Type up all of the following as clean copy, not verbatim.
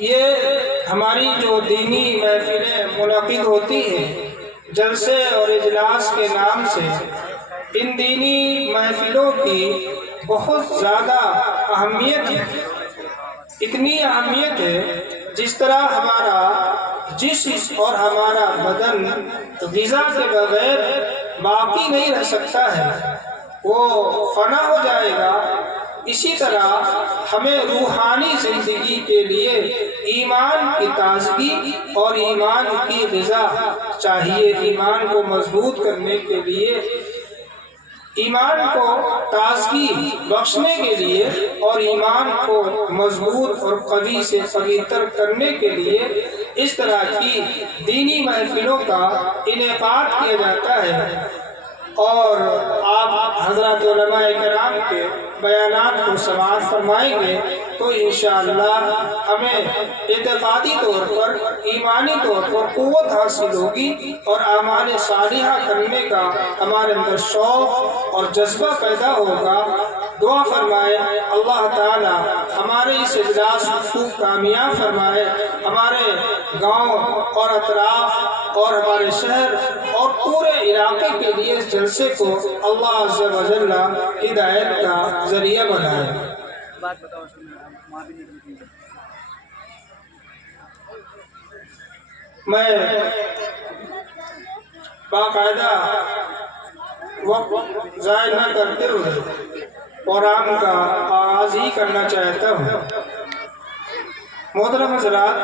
یہ ہماری جو دینی محفلیں منعقد ہوتی ہیں جلسے اور اجلاس کے نام سے، ان دینی محفلوں کی بہت زیادہ اہمیت ہے۔ اتنی اہمیت ہے جس طرح ہمارا جسم اور ہمارا بدن غذا کے بغیر باقی نہیں رہ سکتا ہے، وہ فنا ہو جائے گا، اسی طرح ہمیں روحانی زندگی کے لیے ایمان کی تازگی اور ایمان کی غذا چاہیے۔ ایمان کو مضبوط کرنے کے لیے، ایمان کو تازگی بخشنے کے لیے اور ایمان کو مضبوط اور قوی سے قوی تر کرنے کے لیے اس طرح کی دینی محفلوں کا انعقاد کیا جاتا ہے۔ اور آپ حضرات علماء کرام کے بیانات کو سماعت فرمائیں گے تو انشاءاللہ ہمیں اعتقادی طور پر، ایمانی طور پر قوت حاصل ہوگی اور اعمال صالحہ کرنے کا ہمارے اندر شوق اور جذبہ پیدا ہوگا۔ دعا فرمائے اللہ تعالی ہمارے اس اجلاس کو کامیاب فرمائے، ہمارے گاؤں اور اطراف اور ہمارے شہر اور پورے علاقے کے لیے اس جلسے کو اللہ عز و جل ہدایت کا ذریعہ بنائے۔ میں باقاعدہ وقت ضائع نہ کرتے ہوئے پروگرام کا آغاز ہی کرنا چاہتا ہوں۔ محترم حضرات،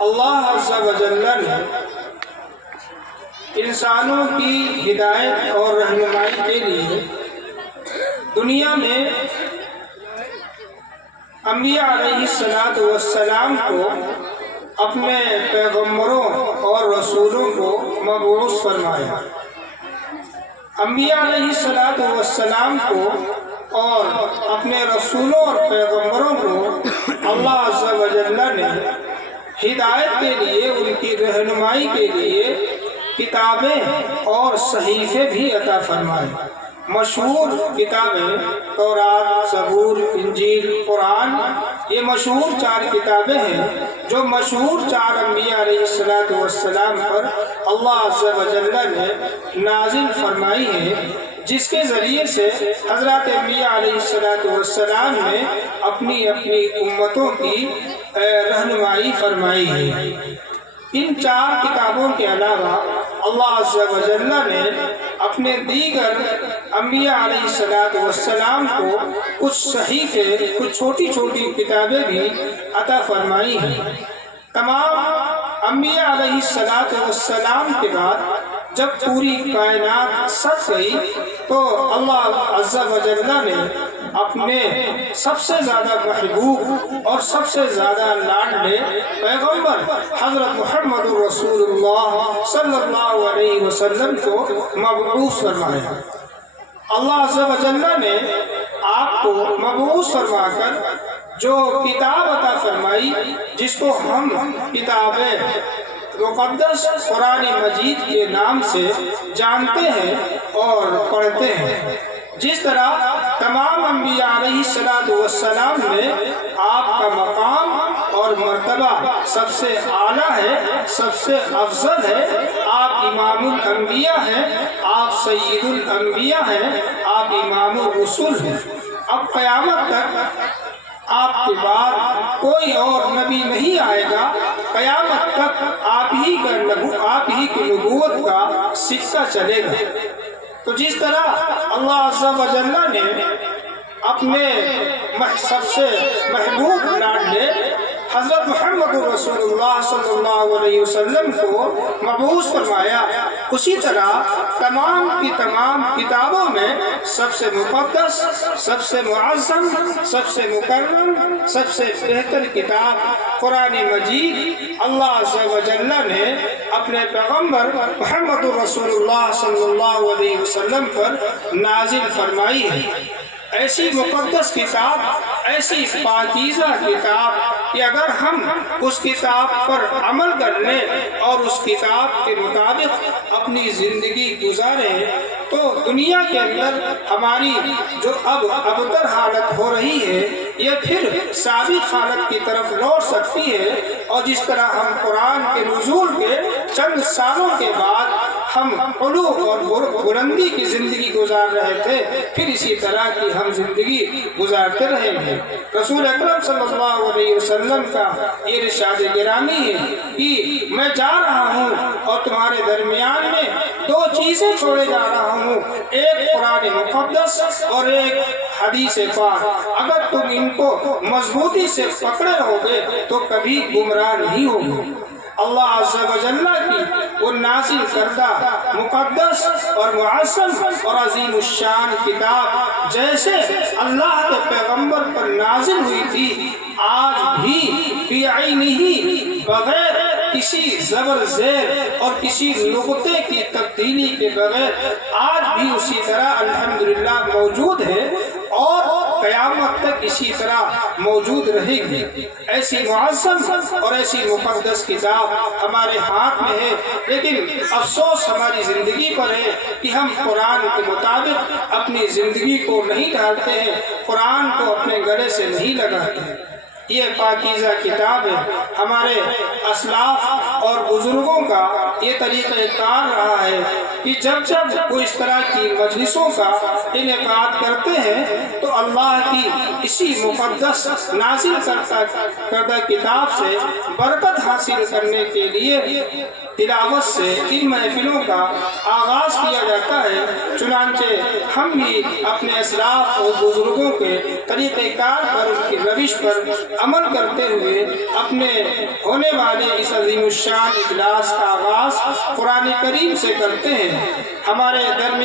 اللہ عز و جل نے انسانوں کی ہدایت اور رہنمائی کے لیے دنیا میں انبیاء علیہ السلام کو، اپنے پیغمبروں اور رسولوں کو مبعوث فرمایا۔ انبیاء علیہ السلام کو اور اپنے رسولوں اور پیغمبروں کو اللہ عز و جل نے ہدایت کے لیے، ان کی رہنمائی کے لیے کتابیں اور صحیفے بھی عطا فرمائے۔ مشہور کتابیں تورات، زبور، انجیل، قرآن، یہ مشہور 4 کتابیں ہیں جو مشہور 4 انبیاء علیہ السلام پر اللہ عز و جل نے نازل فرمائی ہیں، جس کے ذریعے سے حضرات انبیاء علیہ السلام نے اپنی امتوں کی رہنمائی فرمائی ہے۔ ان 4 کتابوں کے علاوہ اللہ عز و جل نے اپنے دیگر انبیاء علیہ السلام کو کچھ صحیفے، کچھ چھوٹی چھوٹی کتابیں بھی عطا فرمائی ہیں۔ تمام انبیاء علیہ السلام کے بعد جب پوری کائنات سج گئی تو اللہ عز و جل نے اپنے سب سے زیادہ محبوب اور سب سے زیادہ لاڈلے پیغمبر حضرت محمد رسول اللہ صلی اللہ علیہ وسلم کو مبعوث فرمایا۔ اللہ عز و جل نے آپ کو مبعوث فرما کر جو کتاب عطا فرمائی، جس کو ہم کتاب مقدس قرآن مجید کے نام سے جانتے ہیں اور پڑھتے ہیں، جس طرح تمام انبیاء علیہ السلام میں آپ کا مقام اور مرتبہ سب سے اعلیٰ ہے، سب سے افضل ہے۔ آپ امام الانبیاء ہیں، آپ سید الانبیاء ہیں، آپ امام الرسل ہیں۔ اب قیامت تک آپ کے بعد کوئی اور نبی نہیں آئے گا، قیامت تک آپ ہی کی نبوت کا سکہ چلے گا۔ تو جس طرح اللہ عز و جل نے اپنے سب سے محبوب لاڈلے حضرت محمد رسول اللہ صلی اللہ علیہ وسلم کو مبعوث فرمایا، اسی طرح تمام کی تمام کتابوں میں سب سے مقدس، سب سے معظم، سب سے مکرم، سب سے بہتر کتاب قرآن مجید اللہ عز و جل نے اپنے پیغمبر محمد رسول اللہ صلی اللہ علیہ وسلم پر نازل فرمائی ہے۔ ایسی مقدس کتاب، ایسی پاکیزہ کتاب کہ اگر ہم اس کتاب پر عمل کر لیں اور اس کتاب کے مطابق اپنی زندگی گزاریں تو دنیا کے اندر ہماری جو اب ابتر حالت ہو رہی ہے یہ پھر سابق حالت کی طرف لوٹ سکتی ہے، اور جس طرح ہم قرآن کے نزول کے چند سالوں کے بعد ہم علو اور بلندی کی زندگی گزار رہے تھے، پھر اسی طرح کی ہم زندگی گزارتے رہیں گے۔ رسول اکرم صلی اللہ علیہ وسلم کا یہ ارشاد گرامی ہے کہ میں جا رہا ہوں اور تمہارے درمیان میں دو چیزیں چھوڑے جا رہا ہوں، ایک قرآن مقدس اور ایک حدیث پاک، اگر تم ان کو مضبوطی سے پکڑے رہو گے تو کبھی گمراہ نہیں ہوگے۔ اللہ عز و جل کی وہ نازل کردہ مقدس اور معظم اور عظیم الشان کتاب جیسے اللہ کے پیغمبر پر نازل ہوئی تھی، آج بھی بعینہ بغیر کسی زبر زیر اور کسی نقطے کی تبدیلی کے بغیر آج بھی اسی طرح الحمدللہ موجود ہے اور قیامت تک اسی طرح موجود رہے گی۔ ایسی معظم اور ایسی مقدس کتاب ہمارے ہاتھ میں ہے، لیکن افسوس ہماری زندگی پر ہے کہ ہم قرآن کے مطابق اپنی زندگی کو نہیں ڈھالتے ہیں، قرآن کو اپنے گلے سے نہیں لگاتے ہیں۔ یہ پاکیزہ کتاب ہے، ہمارے اسلاف اور بزرگوں کا یہ طریقہ کار رہا ہے کہ جب وہ اس طرح کی مجلسوں کا انعقاد کرتے ہیں تو اللہ کی اسی مقدس نازل کردہ کتاب سے برکت حاصل کرنے کے لیے تلاوت سے ان محفلوں کا آغاز کیا جاتا ہے۔ چنانچہ ہم بھی اپنے اسلاف اور بزرگوں کے طریقہ کار پر، ان کی روش پر عمل کرتے ہوئے اپنے ہونے والے اس عظیم الشان اجلاس کا آغاز قرآن کریم سے کرتے ہیں۔ ہمارے درمیان